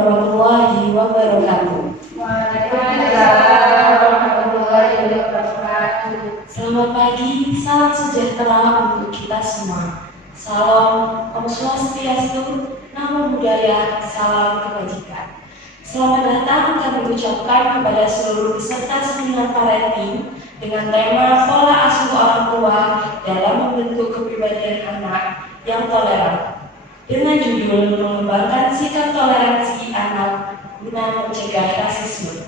warahmatullahi wabarakatuh. Waalaikumsalam warahmatullahi wabarakatuh. Selamat pagi, salam sejahtera untuk kita semua. Salam Om Swastiastu, Namo Buddhaya, salam kebajikan. Selamat datang kami ucapkan kepada seluruh peserta seminar parenting dengan tema pola asuh orang tua dalam membentuk kepribadian anak yang toleran, dengan judul mengembangkan sikap toleransi anak guna mencegah rasisme.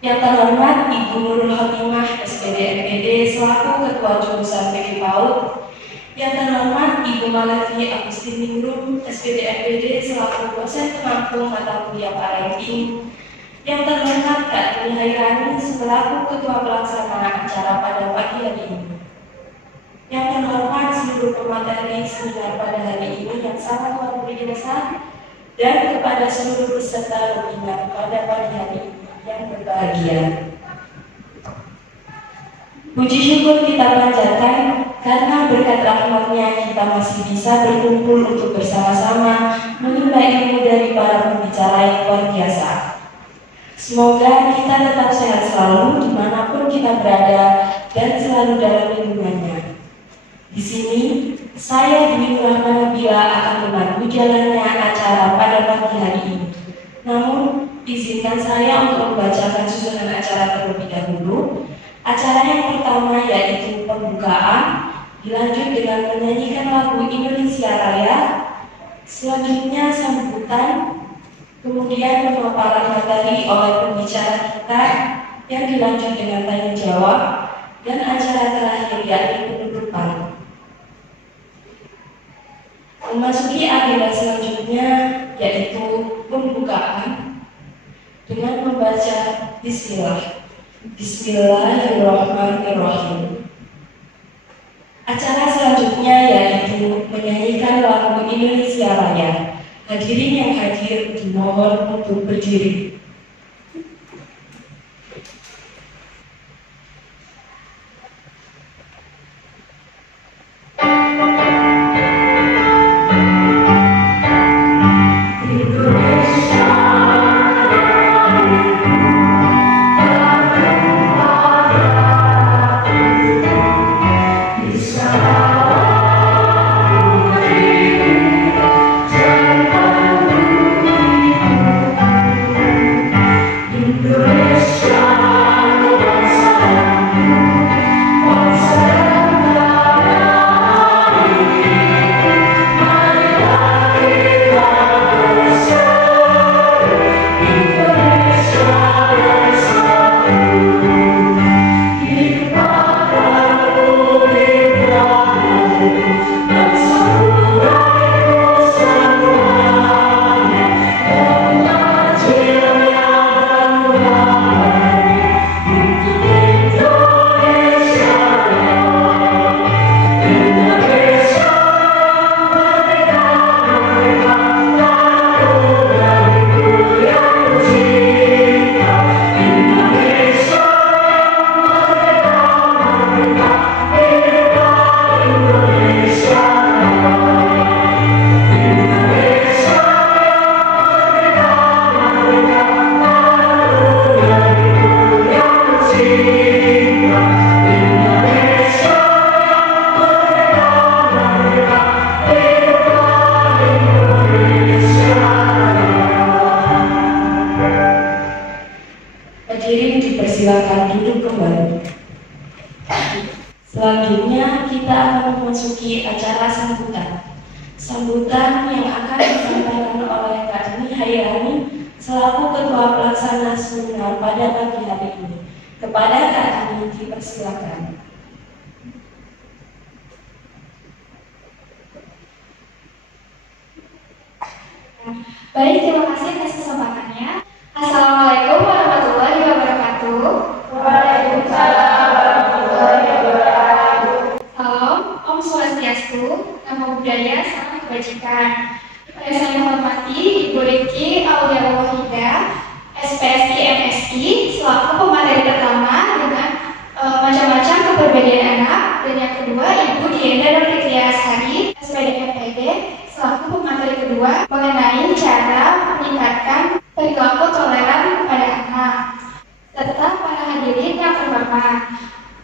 Yang terhormat Ibu Nurul Khotimah, SPD MPD selaku Ketua Jurusan PK PAUD. Yang terhormat Ibu Malafi Agustiningrum, SPD MPD selaku dosen penampung mata kuliah parenting. Yang terhormat Kak Dini Hairani selaku Ketua Pelaksana acara pada pagi hari ini. Yang terhormat seluruh pemateri seminar pada hari ini yang sangat luar biasa, dan kepada seluruh peserta webinar pada pagi hari ini yang berbahagia. Puji syukur kita panjatkan karena berkat rahmat-Nya kita masih bisa berkumpul untuk bersama-sama menimba ilmu dari para pembicara yang luar biasa. Semoga kita tetap sehat selalu dimanapun kita berada dan selalu dalam lindungannya. Di sini, saya Dwi Rahmanabila akan membantu jalannya acara pada pagi hari ini. Namun, izinkan saya untuk membacakan susunan acara terlebih dahulu. Acara yang pertama yaitu pembukaan, dilanjut dengan menyanyikan lagu Indonesia Raya, selanjutnya sambutan, kemudian pemaparan materi oleh pembicara kita, yang dilanjut dengan tanya jawab, dan acara terakhir yaitu penutupan. Memasuki agenda selanjutnya yaitu pembukaan dengan membaca Bismillah. Bismillahirrahmanirrahim. Acara selanjutnya yaitu menyanyikan lagu Indonesia Raya. Hadirin yang hadir dimohon untuk berdiri. Selanjutnya kita akan memasuki acara sambutan. Sambutan yang akan disampaikan oleh Kak Dini Hairani selaku Ketua Pelaksana seminar pada pagi hari ini. Kepada Kak Dini dipersilakan. Baik, terima kasih atas kesempatannya. Assalamualaikum warahmatullahi wabarakatuh. Waalaikumsalam warahmatullahi wabarakatuh. Salam Om Swastiastu, Namo Buddhaya, salam kebajikan. Yang saya hormati Ibu Riki Aulia Wahida, SPSI MSI, selaku pemateri pertama dengan macam-macam kepribadian anak, dan yang kedua Ibu Dienda Nurfitria Asari, SPD MPD, selaku pemateri kedua mengenai cara bersama.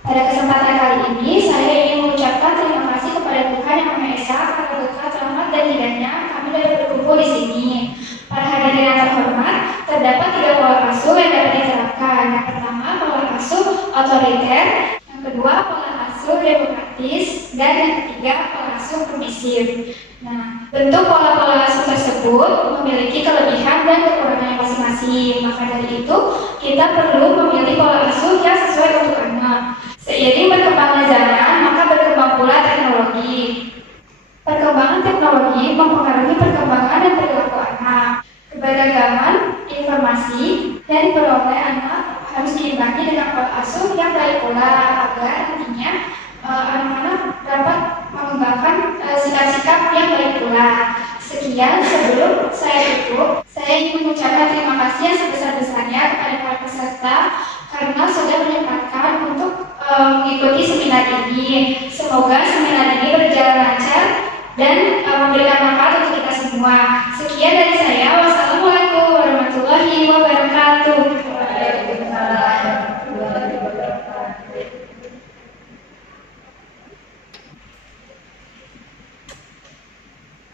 Pada kesempatan kali ini, saya ingin mengucapkan terima kasih kepada Tuhan Yang Maha Esa karena berkat rahmat dan hidayahnya kami dapat berkumpul di sini. Para hadirin yang terhormat, terdapat 3 pola asuh yang dapat diterapkan. Yang pertama, pola asuh otoriter. Yang kedua, pola asuh demokratis. Dan yang ketiga, pola asuh permisif. Nah, bentuk pola-pola asuh tersebut memiliki kelebihan dan kekurangannya masing-masing. Maka dari itu, kita perlu memilih pola asuh yang sesuai untuk anak. Seiring berkembangnya zaman, maka berkembang pula teknologi. Perkembangan teknologi mempengaruhi perkembangan dan perilaku anak. Keberagaman informasi yang diperoleh anak harus diimbangi dengan pola asuh yang baik pula agar nantinya anak-anak dapat mengembangkan sikap-sikap yang baik pula. Sekian, sebelum saya tutup, saya ingin mengucapkan terima kasih yang sebesar-besarnya kepada para peserta karena sudah menyempatkan untuk mengikuti seminar ini. Semoga seminar ini berjalan lancar dan memberikan manfaat untuk kita semua. Sekian dari saya. Wassalamualaikum warahmatullahi wabarakatuh.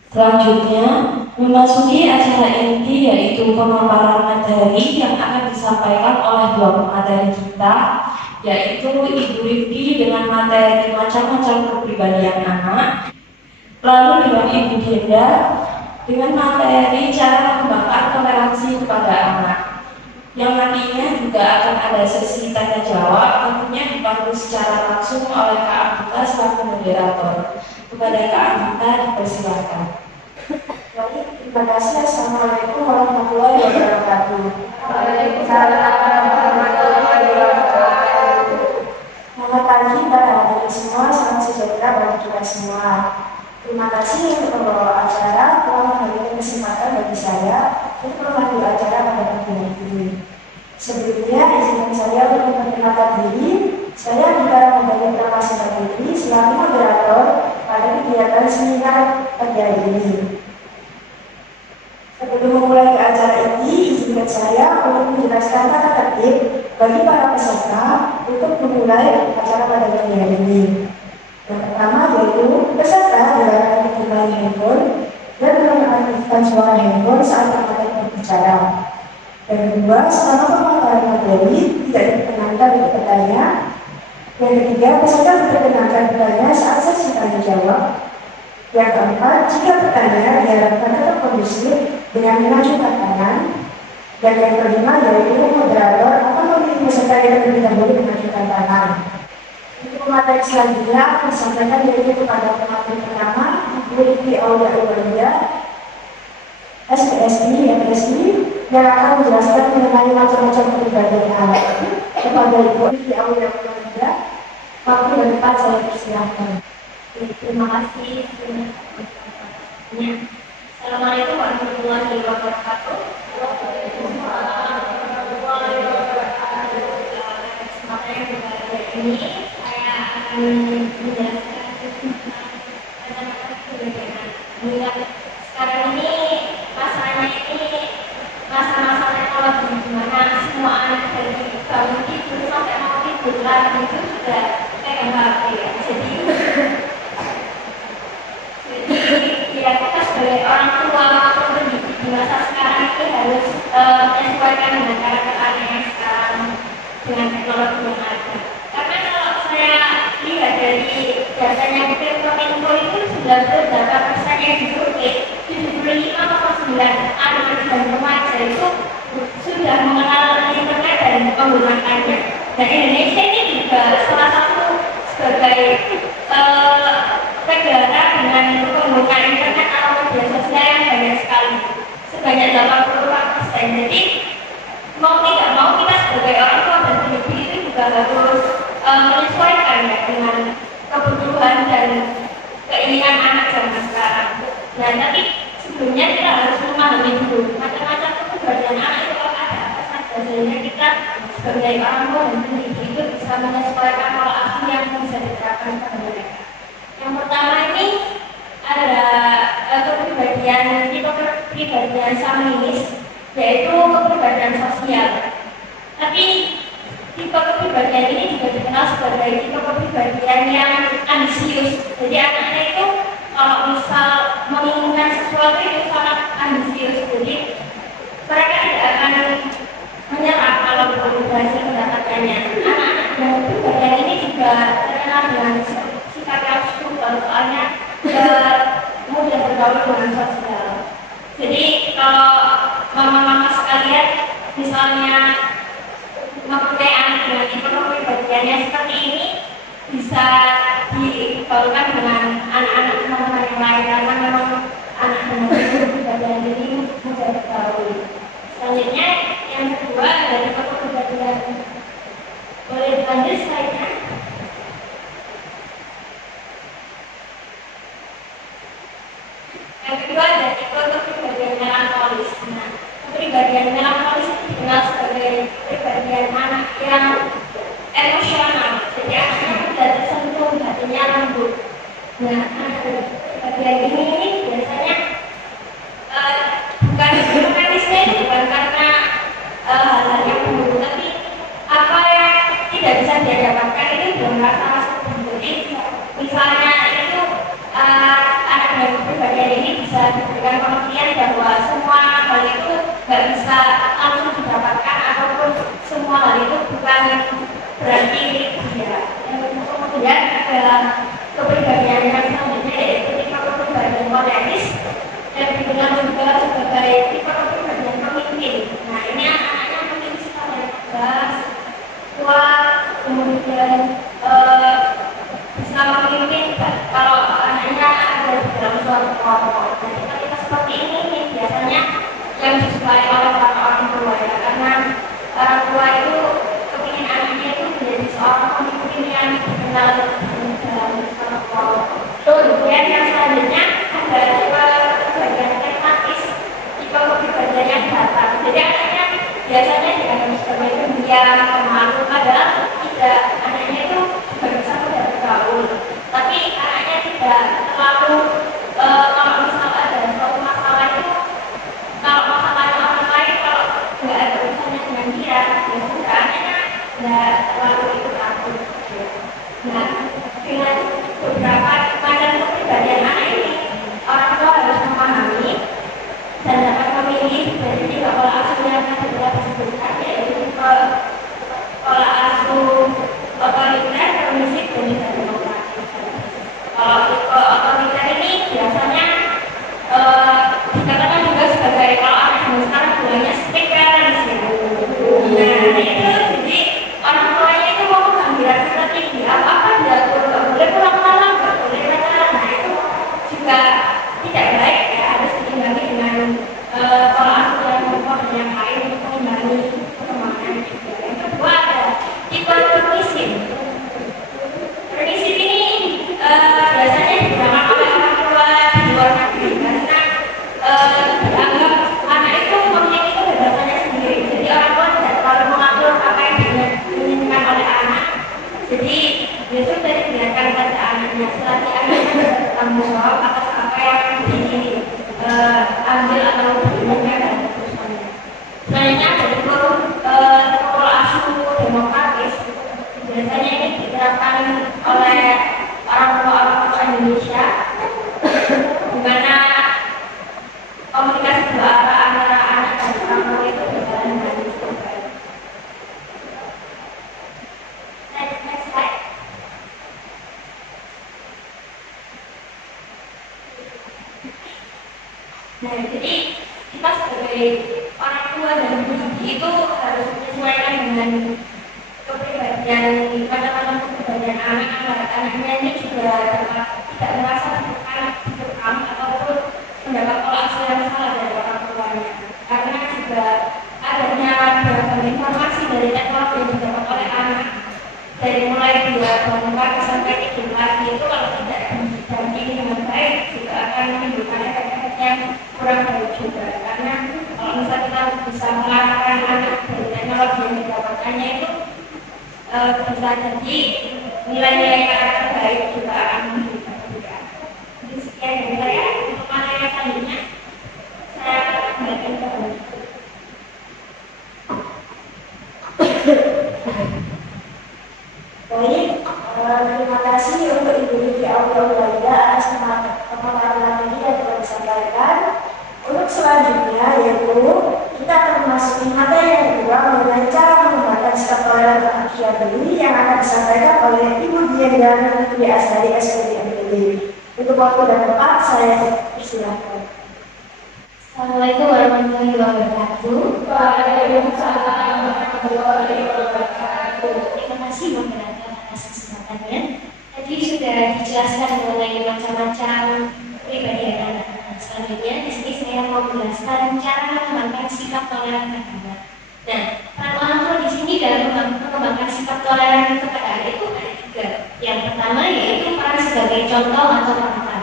Selanjutnya, memasuki acara inti yaitu pemaparan materi yang akan disampaikan oleh 2 pemateri kita, yaitu Ibu Rifki dengan materi macam-macam kepribadian anak, lalu dengan Ibu Genda dengan materi cara mengembangkan toleransi kepada anak, yang nantinya juga akan ada sesi tanya jawab, tentunya dipandu secara langsung oleh Kak Anggita selaku moderator. Kepada Kak Anggita dipersilakan. Baik, terima kasih. Assalamualaikum warahmatullahi wabarakatuh. Waalaikumsalam warahmatullahi wabarakatuh. Selamat pagi para hadirin semua, salam sejahtera bagi kita semua. Terima kasih untuk pembawa acara telah memberikan kesempatan bagi saya untuk memandu acara pada pagi hari ini. Sebelumnya, izinkan saya untuk memperkenalkan diri. Saya Anggita Ramandhani Pramasthani selaku moderator pada kegiatan seminar pagi hari ini. Sebelum memulai ke acara ini, izinkan saya untuk menjelaskan tata tertib bagi para peserta untuk memulai acara pada pagi hari ini. Yang pertama yaitu peserta dilarang menggunakan handphone dan menonaktifkan suara handphone saat akan berbicara. Yang kedua, selama pemaparan materi tidak diperkenankan untuk bertanya. Yang ketiga, peserta diperkenankan bertanya saat sesi tanya jawab. Yang keempat, jika bertanya diharapkan tetap kondusif dengan mengajukan tangan. Dan yang kelima yaitu moderator akan memilih peserta yang terlebih dahulu mengajukan tangan. Untuk materi selanjutnya akan disampaikan yaitu kepada pemateri pertama, Ibu Rifki Aulia Iwalia, SPSI, MSI, yang akan menjelaskan mengenai macam-macam kepribadian anak. Kepada Ibu Rifki Aulia Iwalia, waktu dan tempat saya persilahkan. Terima kasih. Assalamualaikum warahmatullahi wabarakatuh. Ini saya akan menjelaskan tentang sekarang ini masanya ini masa-masanya kalau bagaimana semua anak dari bangun tidur sampai mau tidur lagi itu sudah pegang HP ya. Jadi ya kita sebagai orang tua atau pendidik di masa sekarang itu harus menyesuaikan dengan karakter anak yang sekarang dengan teknologi yang ada. Karena kalau saya lihat dari datanya Kominfo itu 98% yang disurvei 75,9 anak dan remaja itu sudah mengenal internet dan menggunakannya. Dan Indonesia ini juga salah satu sebagai negara dengan penggunaan internet atau media sosial yang banyak sekali, sebanyak 84%. Jadi mau tidak mau kita sebagai orang tua dan pendidik itu juga harus menyesuaikan ya dengan kebutuhan dan keinginan anak zaman sekarang. Nah, tapi sebelumnya kita harus memahami dulu macam-macam kepribadian anak itu ada apa saja, sehingga kita sebagai orang tua dan pendidik itu bisa menyesuaikan pola asuh yang bisa diterapkan pada mereka. Yang pertama ini ada kepribadian saminis, yaitu kepribadian sosial. Tapi tipe kepribadian ini bergaul dengan sosial. Jadi kalau mama-mama sekalian misalnya mempunyai anak dengan ekonomi bagiannya seperti ini, bisa digaulkan dengan anak-anak teman-teman yang lain karena memang anak dengan ekonomi bagian ini mudah bergaul. Selanjutnya yang kedua dari ekonomi bagian, boleh dilanjut slide-nya. Yang kedua ada kepribadian melankolis. Nah, kepribadian melankolis dikenal sebagai kepribadian anak yang emosional. Jadi anaknya tidak tersentuh, hatinya lembut. Nah, kepribadian ini biasanya bukan mekanisme, bukan karena hal-hal yang buruk, tapi apa yang tidak bisa dia dapatkan itu belum rasa jadi misalnya itu anak dengan kepribadian ini bisa diberikan pengertian bahwa semua hal itu nggak bisa langsung didapatkan ataupun semua hal itu bukan berarti dia. Kemudian adalah kepribadian yang selanjutnya yaitu tipe kepribadian koleris yang dikenal juga sebagai tipe kepribadian pemimpin. Nah ini anak-anaknya mungkin sifat yang tegas, kuat, kemudian bisa memimpin kalau anaknya ada di dalam suatu kelompok. Nah, kita seperti ini biasanya yang disukai oleh para orang tua ya, karena orang tua itu kepingin anaknya itu menjadi seorang pemimpin yang dikenal dalam suatu kelompok. Kemudian yang selanjutnya ada tipe kepribadian pragmatis, tipe kepribadian yang datar. Jadi anaknya biasanya dianggap sebagai pendiam, pemalu, padahal tidak, anaknya itu bisa mudah bergaul, tapi anaknya tidak terlalu kalau misal ada suatu masalah itu, kalau masalahnya orang lain, kalau nggak ada urusannya dengan dia, ya sudah anaknya nggak terlalu itu takut. Nah, dengan beberapa macam kepribadian anak ini, orang tua harus memahami dan dapat memilih dari tiga pola asuh yang telah disebutkan, yaitu pola asuh otoriter, permisif, dan juga demokratis. Kalau tipe otoriter ini biasanya dikatakan juga sebagai, kalau anak zaman sekarang bilangnya strict parents ya. Nah itu jadi orang tuanya itu mau panggilan strategi apa diatur, nggak boleh pulang malam, nggak boleh pacaran. Nah itu juga tidak baik ya, harus diimbangi dengan pola asuh yang dan yang lain untuk mengimbangi perkembangan juga. Yang kedua ada tipe permisif. Permisif ini biasanya digunakan oleh orang tua di luar negeri karena dianggap anak itu memiliki kebebasannya sendiri. Jadi orang tua tidak terlalu mengatur apa yang diinginkan oleh anak. Jadi justru tadi dibiarkan pada anaknya, selagi anaknya bertanggung jawab atas apa yang diambil atau diinginkan dalam keputusannya. Selanjutnya dari pola asuh demokratis, biasanya ini diterapkan oleh orang tua Indonesia, di mana komunikasi dua arah antara anak dan orang tua itu berjalan dengan baik. Next slide. Nah, jadi kita sebagai orang tua dan pendidik itu harus menyesuaikan dengan kepribadian, kadang-kadang kepribadian anak agar anaknya ini juga tidak merasa dikekang ataupun mendapat pola asuh yang salah dari orang tuanya. Karena juga adanya beragam informasi dari teknologi yang didapat oleh anak, dari mulai 2 sampai 3 lagi itu kalau tidak didampingi dengan baik juga akan menimbulkan efek-efek yang kurang baik juga. Karena kalau misalnya kita bisa melarang anak dari teknologi yang didapatkannya itu bisa jadi nilai-nilai karakter baik juga akan meningkat juga. Jadi sekian dari saya. Untuk materi selanjutnya saya akan kembalikan ke Anda. Baik, terima kasih untuk Ibu Vivi Aulia atas pemaparan ini yang telah disampaikan. Untuk selanjutnya yaitu kita akan memasuki materi yang kedua mengenai cara mengembangkan sikap toleran terhadap yang akan disampaikan oleh Ibu Diana Putri Asari SPDMPD. Untuk waktu dan tempat saya persilahkan. Assalamualaikum warahmatullahi wabarakatuh. Waalaikumsalam warahmatullahi wabarakatuh. Terima kasih moderator atas kesempatannya. Tadi sudah dijelaskan mengenai macam-macam pribadi anak. Selanjutnya di sini saya mau menjelaskan cara mengembangkan sikap toleran terhadap. Nah, peran orang tua di sini dalam mengembangkan sikap toleran kepada anak itu ada tiga. Yang pertama yaitu peran sebagai contoh atau panutan.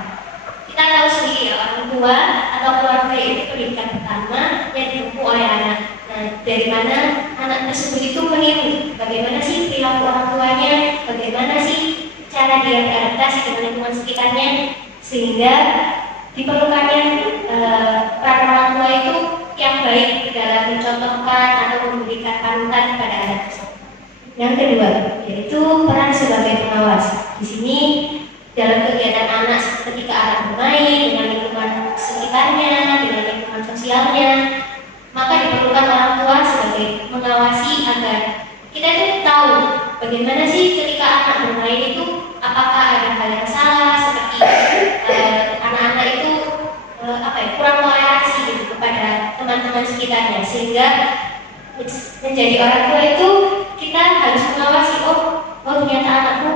Kita tahu sendiri ya, orang tua atau keluarga itu pendidikan pertama yang ditempuh oleh anak. Nah, dari mana anak tersebut itu meniru bagaimana sih perilaku orang tuanya, bagaimana sih cara dia beradaptasi dengan lingkungan sekitarnya, sehingga diperlukannya peran orang tua itu yang baik dalam mencontohkan atau memberikan panutan kepada anak tersebut. Yang kedua yaitu peran sebagai pengawas. Di sini dalam kegiatan anak ketika anak bermain dengan lingkungan sekitarnya, dengan lingkungan sosialnya, maka diperlukan orang tua sebagai mengawasi agar kita itu tahu bagaimana sih ketika anak bermain itu apakah ada hal yang salah seperti anak-anak itu kurang toleransi gitu kepada teman-teman sekitarnya, sehingga menjadi orang tua itu kita harus mengawasi oh ternyata anakku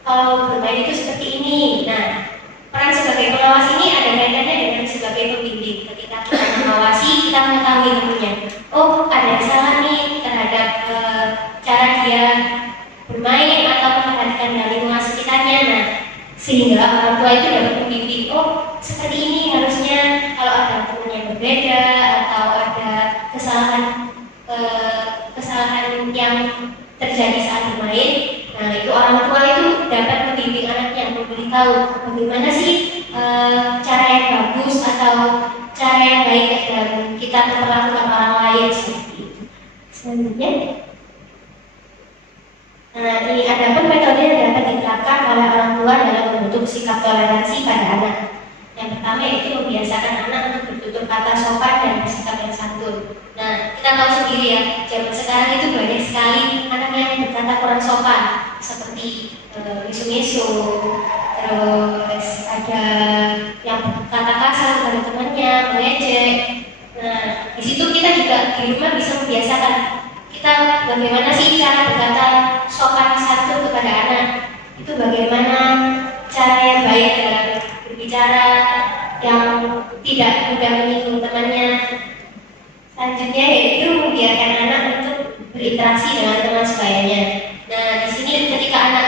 kalau bermain itu seperti ini. Nah, peran sebagai pengawas ini ada kaitannya dengan sebagai pembimbing. Ketika kita mengawasi, kita mengetahui tentunya oh ada yang salah nih terhadap cara dia bermain atau memperhatikan lingkungan sekitarnya. Nah, sehingga orang tua itu dapat membimbing oh seperti ini harusnya kalau ada teman yang berbeda atau ada kesalahan yang terjadi saat bermain. Nah, itu orang tua itu dapat membimbing anaknya, memberitahu bagaimana sih cara yang bagus atau cara yang baik dalam kita memperlakukan orang lain seperti itu. Selanjutnya, ini ada pun metode yang dapat diterapkan oleh orang tua dalam membentuk sikap toleransi pada anak. Yang pertama yaitu membiasakan anak untuk bertutur kata sopan dan bersikap yang santun. Nah, kita tahu sendiri ya, zaman sekarang itu banyak sekali anak yang berkata kurang sopan, seperti misu-misu, terus ada yang berkata kasar kepada temannya, mengejek. Nah, di situ kita juga di rumah bisa membiasakan kita bagaimana sih cara berkata sopan santun kepada anak. Itu bagaimana cara yang baik dalam berbicara yang tidak mudah menyinggung temannya. Selanjutnya yaitu membiarkan anak untuk berinteraksi dengan teman sebayanya. Nah, di sini ketika anak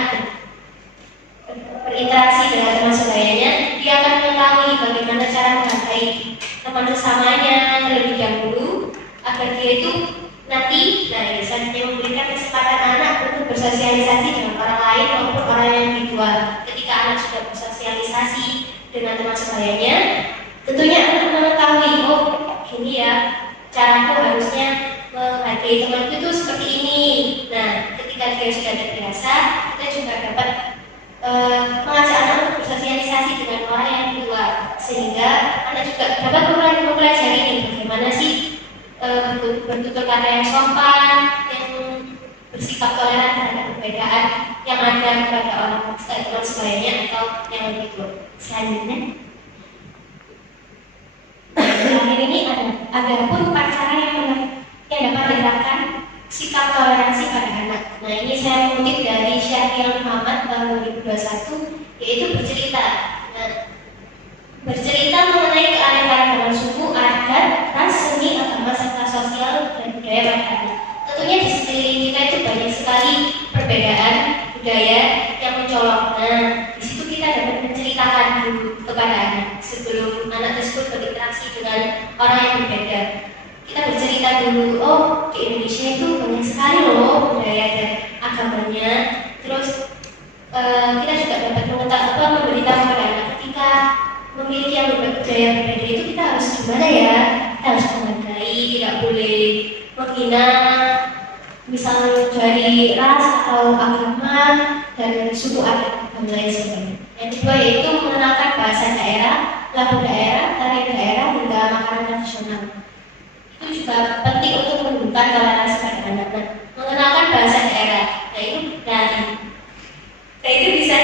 berinteraksi dengan teman sebayanya, dia akan mengetahui bagaimana cara menghargai teman sesamanya terlebih dahulu agar dia itu nanti, selanjutnya memberikan kesempatan anak untuk bersosialisasi dengan orang lain maupun orang yang di luar. Ketika anak sudah bersosialisasi dengan teman sebayanya, tentunya akan mengetahui oh gini ya caraku harusnya menghargai temanku itu seperti ini. Nah, ketika dia sudah terbiasa, kita juga dapat mengajak anak untuk bersosialisasi dengan orang yang di luar, sehingga anak juga dapat mempelajari ini bagaimana sih bertutur kata yang sopan, yang bersikap toleran terhadap perbedaan yang ada pada orang teman sebayanya atau yang lebih tua. Selanjutnya, terakhir ini ada pun 4 cara yang dapat diterapkan sikap toleransi pada anak. Nah, ini saya mengutip dari Syakil Muhammad tahun 2021, yaitu bercerita. Nah, bercerita mengenai keanekaragaman suku, adat, ras, seni, agama, serta sosial dan budaya pada anak. Tentunya di sekeliling kita itu banyak sekali perbedaan budaya yang mencolok. Nah, di situ kita dapat menceritakan dulu kepada anak sebelum anak tersebut berinteraksi dengan orang yang berbeda. Kita bercerita dulu, oh di Indonesia itu banyak sekali loh budaya dan agamanya. Terus kita juga dapat memberitahu kepada anak ketika memiliki yang budaya berbeda itu kita harus gimana ya? Kita harus menghargai, tidak boleh menghina, misalnya dari ras atau agama dan suku adat dan lain sebagainya. Yang kedua yaitu mengenalkan bahasa daerah, lagu daerah, tari daerah, hingga makanan tradisional. Itu juga penting untuk menumbuhkan toleransi pada anak-anak. Mengenalkan bahasa daerah, yaitu dari. Nah, itu bisa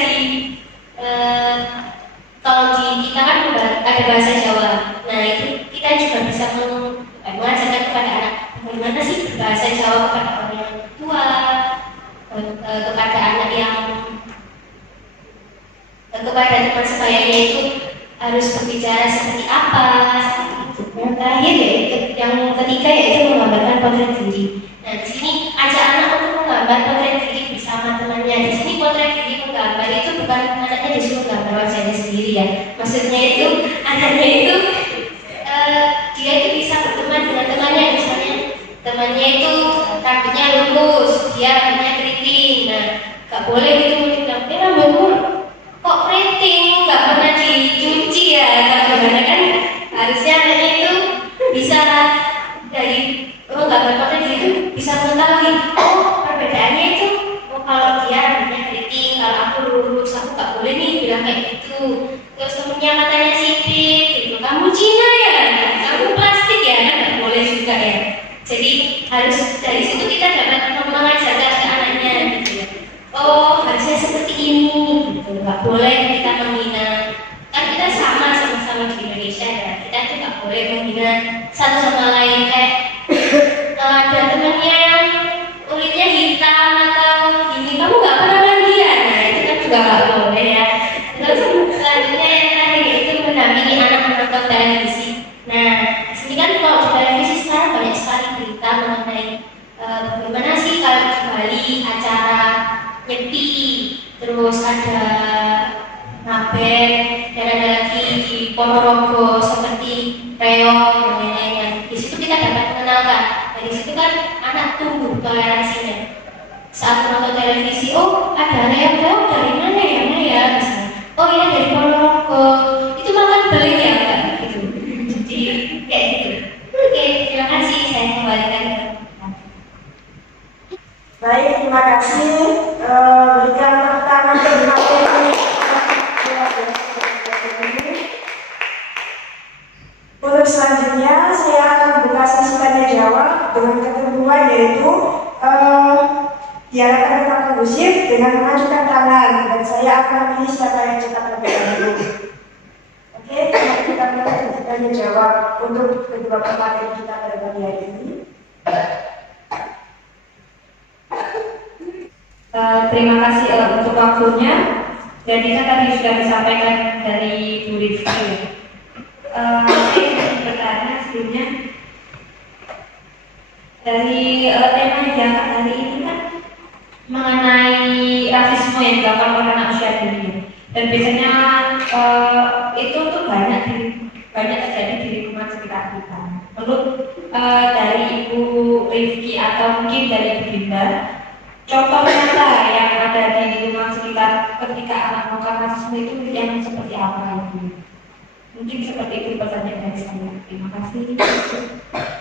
kepada anak yang kepada teman sebayanya itu harus berbicara seperti apa, seperti itu. Yang terakhir yaitu yang ketiga yaitu menggambarkan potret diri. Nah di sini ajak anak untuk menggambar potret diri bersama temannya. Di sini potret diri menggambar itu bukan anaknya disuruh gambar wajahnya sendiri ya. Maksudnya itu anaknya itu dia itu bisa berteman dengan temannya, misalnya temannya itu rambutnya lurus, dia rambutnya keriting. Nah gak boleh gitu bilang, rambutmu kok keriting, nggak pernah dicuci ya, bagaimana kan? Harusnya anaknya itu bisa dari gambar potret itu bisa mengetahui, oh perbedaannya itu, oh kalau dia rambutnya keriting, kalau aku lurus, aku nggak boleh nih bilang kayak gitu. Terus temennya matanya sipit, gitu. Kamu Cina ya, kamu plastik ya, kan nggak boleh juga ya. Jadi harus dari situ kita dapat mengajarkan ke anaknya gitu ya. Oh harusnya seperti ini gitu, nggak boleh kita menghina. Kan kita sama-sama di Indonesia ya, kita tuh nggak boleh menghina satu sama lain. Kayak ada temannya yang kulitnya hitam atau gini, kamu nggak pernah mandi ya, nah itu kan juga nggak boleh ya. Terus selanjutnya yang terakhir yaitu mendampingi anak menonton televisi. Nah di sini kan kalau di televisi sekarang banyak sekali berita mengenai bagaimana sih kalau di Bali acara nyepi, terus ada ngaben, dan ada lagi di Ponorogo seperti reog dan lain-lainnya. Di situ kita dapat mengenalkan. Dari situ kan anak tumbuh toleransinya. Saat menonton televisi, oh ada reog dari mana ya, misalnya. Oh ini dari Ponorogo. Itu makan beli ya, Kak? Gitu. Jadi kayak gitu. Oke, terima kasih. Saya kembalikan ke Baik, terima kasih. Berikan tepuk tangan untuk materi. Untuk selanjutnya, saya akan buka sesi tanya jawab dengan ketentuan yaitu diarahkan tetap kondusif dengan memajukan tangan dan saya akan memilih siapa yang cepat terlebih dahulu. Oke, kita mulai tanya jawab untuk kedua materi kita pada pagi hari ini. Terima kasih untuk waktunya. Jadi kan tadi sudah disampaikan dari Bu Rizky. Saya ingin bertanya sebelumnya dari tema yang diangkat hari ini kan mengenai rasisme yang dilakukan oleh anak usia dini. Dan biasanya itu tuh banyak terjadi di lingkungan sekitar kita. Menurut dari Ibu Rizky atau mungkin dari Ibu Dinda, contoh nyata yang ada di lingkungan sekitar ketika anak melakukan rasisme itu yang seperti apa Ibu? Mungkin seperti itu pertanyaan dari saya. Terima kasih.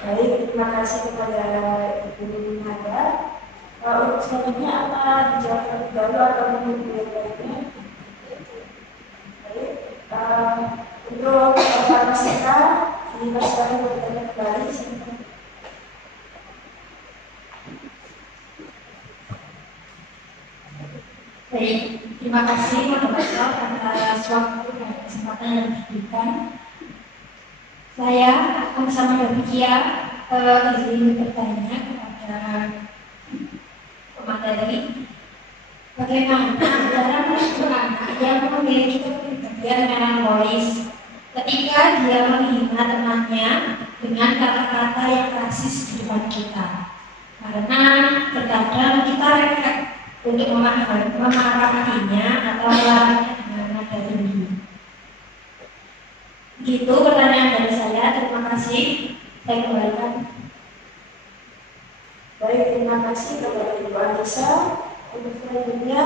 Baik, terima kasih kepada Ibu Nada. Untuk selanjutnya apa dijawab terlebih dahulu atau menunggu lainnya? Baik, untuk Pak Maseka, dipersilakan bertanya kembali. Baik, terima kasih Pak atas waktu dan kesempatan yang diberikan. Saya akan sama Davikia izin bertanya kepada pemateri, bagaimana dalam respon anak yang memiliki kepribadian melankolis ketika dia menghina temannya dengan kata-kata yang rasis di depan kita. Karena terkadang kita refleks untuk memarahinya atau melarangnya dengan nada tinggi. Gitu pertanyaan dari saya. Terima kasih. Saya kembalikan. Baik, terima kasih kepada Ibu Anissa. Untuk selanjutnya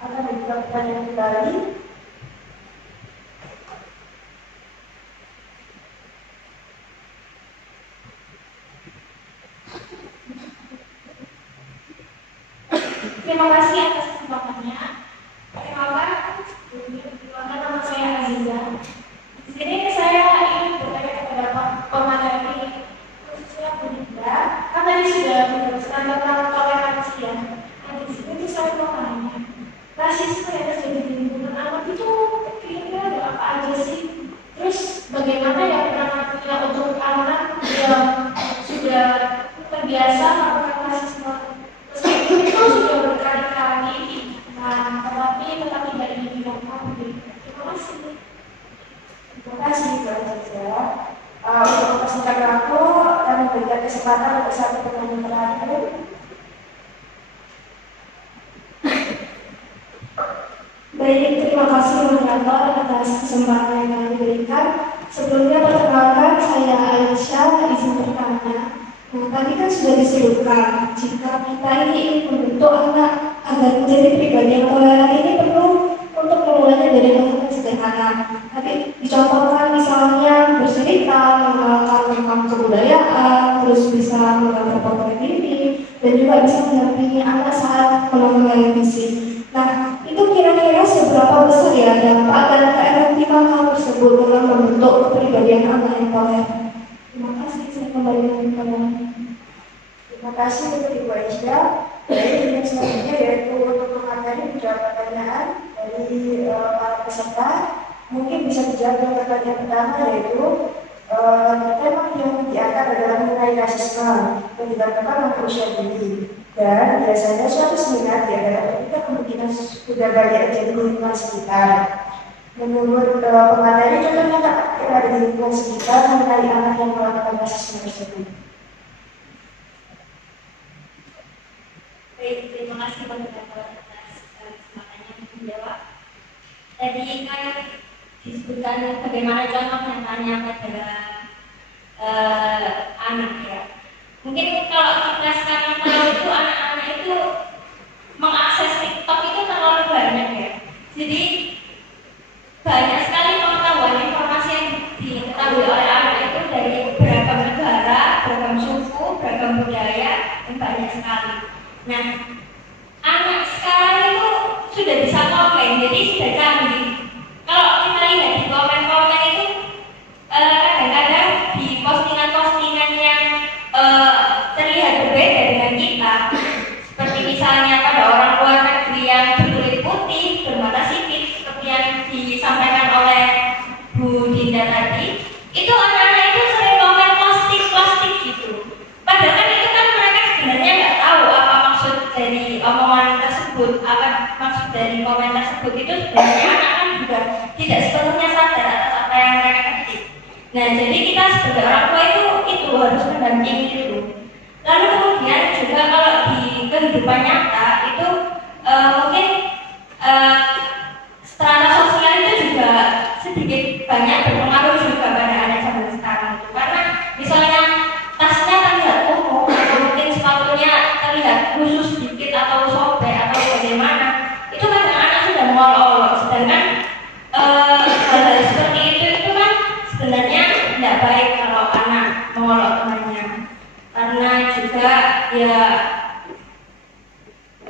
akan dibuka pertanyaan kembali. Terima kasih atas kesempatannya. Perkenalkan, nama saya Aziza. Di sini saya ingin bertanya kepada Pak pemateri, khususnya Bu Dinda. Kan tadi sudah menjelaskan tentang toleransi ya. Nah di sini saya mau tanya, rasisme yang terjadi di lingkungan anak itu kira-kira ada apa aja sih? Terus bagaimana ya penanganannya untuk anak yang sudah terbiasa melakukan rasisme? Meskipun itu sudah berkali-kali Baik, terima kasih moderator atas kesempatan yang telah diberikan. Sebelumnya perkenalkan, saya Aisyah, izin bertanya. Nah, tadi kan sudah disebutkan, jika kita ini ingin membentuk anak agar menjadi pribadi yang toleran ini perlu untuk memulainya dari hal yang sederhana. Tadi dicontohkan misalnya bercerita, mengenalkan tentang kebudayaan, terus bisa mengenal berbagai diri, dan juga bisa mendampingi anak saat menonton televisi. Nah, itu kira-kira seberapa besar ya dampak dan keefektifan hal tersebut dalam membentuk kepribadian anak yang toleran? Terima kasih, saya kembali kepada. Terima kasih untuk Ibu Aisyah. Baik, yang selanjutnya yaitu untuk mengatasi beberapa pertanyaan dari para peserta. Mungkin bisa dijawab dengan pertanyaan pertama yaitu tema yang diangkat adalah mengenai rasisme yang dilakukan oleh usia dini. Dan biasanya suatu seminar diadakan ketika kemungkinan sudah banyak terjadi di lingkungan sekitar. Menurut pemateri, contohnya tak ada di lingkungan sekitar mengenai anak yang melakukan rasisme tersebut. Baik, terima kasih moderator atas kesempatannya menjawab. Tadi kan disebutkan bagaimana contoh nyatanya pada anak ya. Mungkin kalau kita sekarang tahu itu anak-anak itu mengakses TikTok itu terlalu banyak ya. Jadi banyak sekali pengetahuan informasi yang diketahui oleh anak itu dari beragam negara, beragam suku, beragam budaya, dan banyak sekali. Nah, anak sekarang itu sudah bisa komen, jadi sudah canggih. Kalau kita lihat di komen-komen itu kadang-kadang di postingan-postingan yang terlihat berbeda dengan kita, seperti misalnya pada orang luar negeri yang berkulit putih, bermata sipit, seperti yang disampaikan oleh Bu Dinda tadi, itu anak-anak itu sering komen plastik gitu. Padahal kan itu kan mereka sebenarnya nggak tahu apa maksud dari omongan tersebut, apa maksud dari komen tersebut. Itu sebenarnya anak kan juga tidak sepenuhnya sadar atas apa yang mereka ketik. Nah, jadi kita sebagai orang tua itu harus mendampingi itu. Lalu kemudian juga kalau di kehidupan nyata itu mungkin strata sosial itu juga sedikit banyak berpengaruh juga pada anak zaman sekarang itu. Karena misalnya tasnya terlihat umum, atau mungkin sepatunya terlihat khusus sedikit atau sobek atau bagaimana, itu kadang anak sudah mengolok-olok. Sedangkan hal-hal seperti itu kan sebenarnya tidak baik kalau anak mengolok temannya, karena juga ya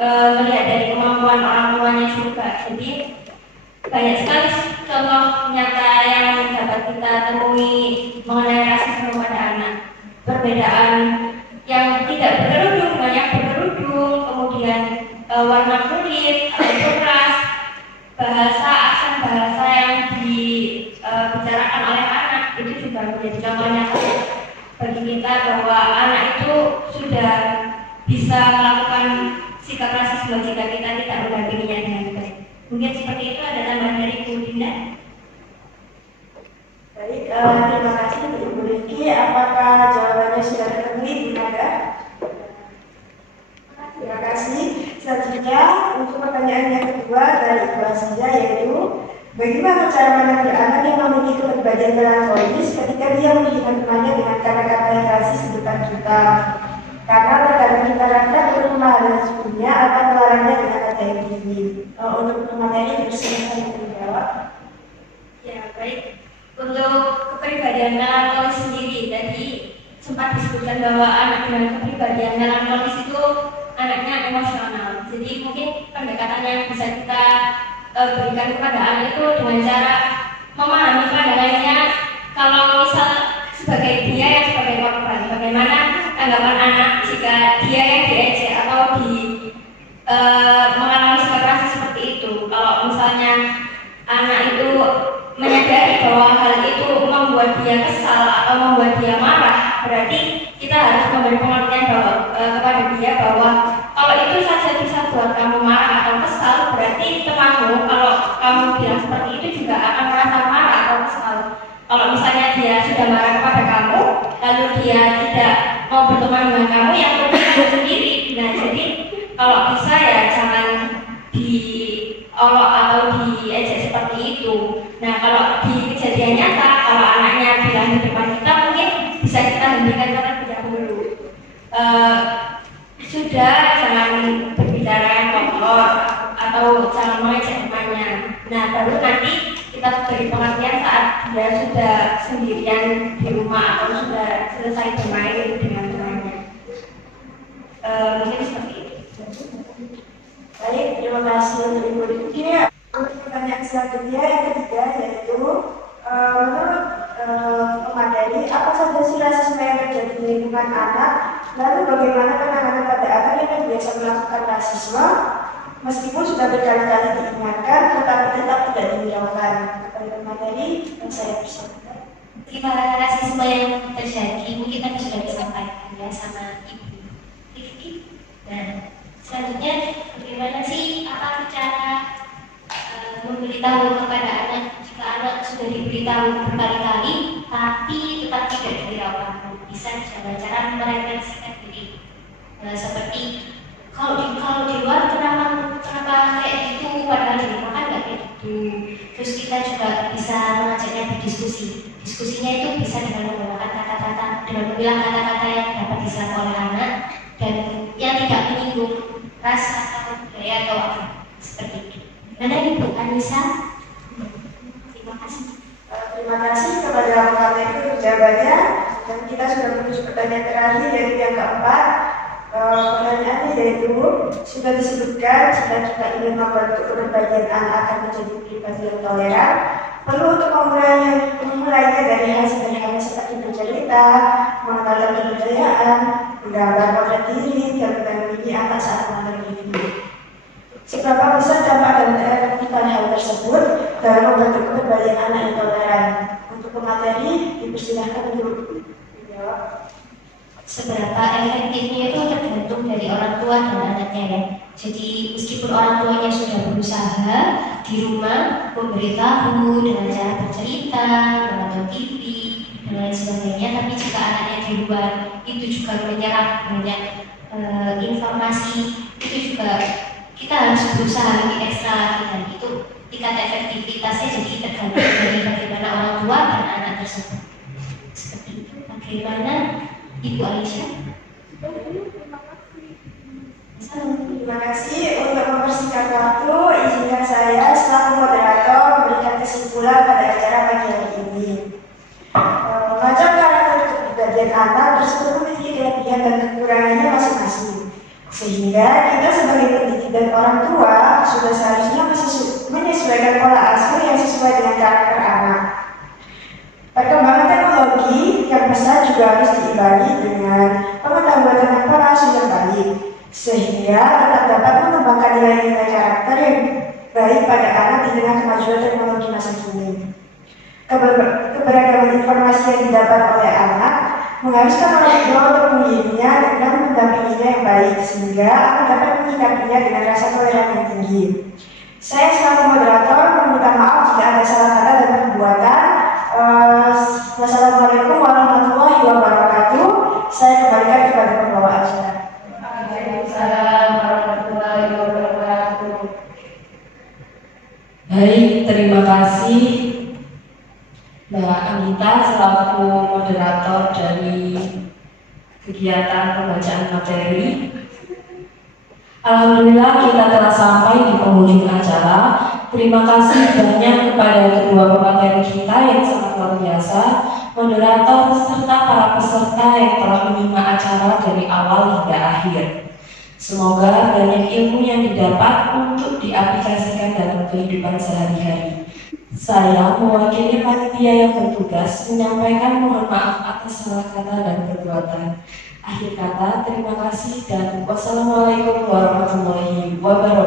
melihat dari kemampuan orang tuanya juga. Jadi banyak sekali contoh nyata yang dapat kita temui mengenai rasisme pada anak. Perbedaan yang tidak berkerudung dengan yang berkerudung, kemudian warna kulit atau ras, bahasa, aksen bahasa yang dibicarakan oleh anak, itu juga menjadi contoh nyata bagi kita bahwa anak itu sudah bisa melakukan sikap rasisme jika kita tidak mendampinginya dengan baik. Mungkin seperti itu. Ada tambahan dari Bu Dinda? Baik, terima kasih untuk Ibu Rifki. Apakah jawabannya sudah terpenuhi, Bu Nada? Terima kasih. Selanjutnya untuk pertanyaan yang kedua dari Ibu Aziza, yaitu bagaimana cara menanggapi anak yang memiliki kepribadian melankolis ketika dia menghina temannya dengan kata-kata yang rasis di depan kita? Karena terkadang kita rasa perlu melarang sebelumnya atau melarangnya dengan kata yang tinggi. Untuk pemateri bersilakan menjawab. Ya, baik. Untuk kepribadian melankolis sendiri, tadi sempat disebutkan bahwa anak dengan kepribadian melankolis itu anaknya emosional. Jadi mungkin pendekatan yang bisa kita berikan kepada anak itu dengan cara memahami pandangannya. Kalau misal sebagai dia yang sebagai korban, bagaimana tanggapan anak jika dia yang diejek atau mengalami sikap rasis seperti itu. Kalau misalnya anak itu menyadari bahwa hal itu membuat dia kesal atau membuat dia marah, berarti kita harus memberi pengertian bahwa kepada dia bahwa kalau itu saja bisa buat kamu marah atau kesal, berarti temanmu kalau kamu bilang seperti itu juga akan merasa marah atau kesal. Kalau misalnya dia sudah marah kepada kamu, lalu dia tidak mau berteman dengan kamu, yang penting kamu sendiri. Nah, jadi kalau bisa ya jangan diolok atau sudah jangan berbicara yang kotor atau jangan mengejek temannya. Nah, baru nanti kita beri pengertian saat dia sudah sendirian di rumah atau sudah selesai bermain dengan temannya. Mungkin seperti itu. Baik, terima kasih untuk Ibu Rifki. Untuk pertanyaan selanjutnya yang ketiga yaitu menurut pemateri, apa saja sih rasisme yang terjadi di lingkungan anak? Lalu bagaimana penanganan pada anak yang biasa melakukan rasisme meskipun sudah berkali-kali diingatkan tetapi tetap tidak dihilangkan? Kepada pemateri yang saya persilakan. Gimana rasisme yang terjadi mungkin tadi sudah disampaikan ya sama Ibu Rifki. Nah, selanjutnya bagaimana sih apa cara memberitahu kepada anak jika anak sudah diberitahu berkali-kali tapi tetap tidak dihiraukan? Bisa dengan cara merefleksikan diri. Seperti kalau di luar kenapa kayak gitu, padahal di rumah kan nggak kayak gitu. Terus kita juga bisa mengajaknya berdiskusi. Diskusinya itu bisa dengan menggunakan kata-kata, dengan memilih kata-kata yang dapat diserap oleh anak dan yang tidak menyinggung ras atau budaya atau apa seperti itu. Mana Ibu Anissa? Terima kasih. Terima kasih kepada pemateri untuk jawabannya. Dan kita sudah menuju pertanyaan terakhir yaitu yang keempat. Pertanyaannya yaitu sudah disebutkan jika kita ingin membantu keberbahagiaan anak akan menjadi pribadi yang toleran, perlu untuk memulainya dari hal sederhana seperti bercerita, mengenalkan kebudayaan, menggambar potret diri, dan mendampingi anak saat menonton TV. Seberapa besar dampak dan keefektifan hal tersebut dalam membantu keberbahagiaan anak yang toleran? Untuk pemateri dipersilahkan untuk menjawab. Seberapa efektifnya itu tergantung dari orang tua dan anaknya ya. Jadi meskipun orang tuanya sudah berusaha di rumah memberitahu dengan cara bercerita, menonton TV dan lain sebagainya, tapi jika anaknya di luar itu juga menyerap banyak informasi, itu juga kita harus berusaha lebih ekstra lagi, dan itu tingkat efektivitasnya jadi tergantung dari bagaimana orang tua dan anak tersebut. Seperti itu. Bagaimana Ibu Aisyah? Terima kasih. Untuk mempersingkat waktu, izinkan saya selaku moderator memberikan kesimpulan pada acara pagi hari ini. Macam karakter kepribadian anak tersebut memiliki kelebihan dan kekurangannya masing-masing. Sehingga kita sebagai pendidik dan orang tua sudah seharusnya menyesuaikan pola asuh yang sesuai dengan karakter anak. Perkembangan teknologi yang besar juga harus diimbangi dengan pengetahuan tentang pola asuh yang baik, sehingga tetap dapat mengembangkan nilai-nilai karakter yang baik pada anak di tengah kemajuan teknologi masa kini. Keberagaman informasi yang didapat oleh anak mengharuskan orang tua untuk mendidikannya dengan mendampinginya yang baik, sehingga anak dapat menyikapinya dengan rasa toleran yang tinggi. Saya selaku moderator meminta maaf jika ada salah kata dan perbuatan. Wassalamualaikum warahmatullahi wabarakatuh. Saya kembalikan kepada pembawa acara. Waalaikumsalam warahmatullahi wabarakatuh. Baik, terima kasih Mbak Anita selaku moderator dari kegiatan pembacaan materi. Alhamdulillah kita telah sampai di penghujung acara. Terima kasih banyak kepada kedua pemateri kita yang sangat luar biasa, moderator serta para peserta yang telah menyimak acara dari awal hingga akhir. Semoga banyak ilmu yang didapat untuk diaplikasikan dalam kehidupan sehari-hari. Saya mewakili panitia yang bertugas menyampaikan mohon maaf atas salah kata dan perbuatan. Akhir kata, terima kasih dan wassalamualaikum warahmatullahi wabarakatuh.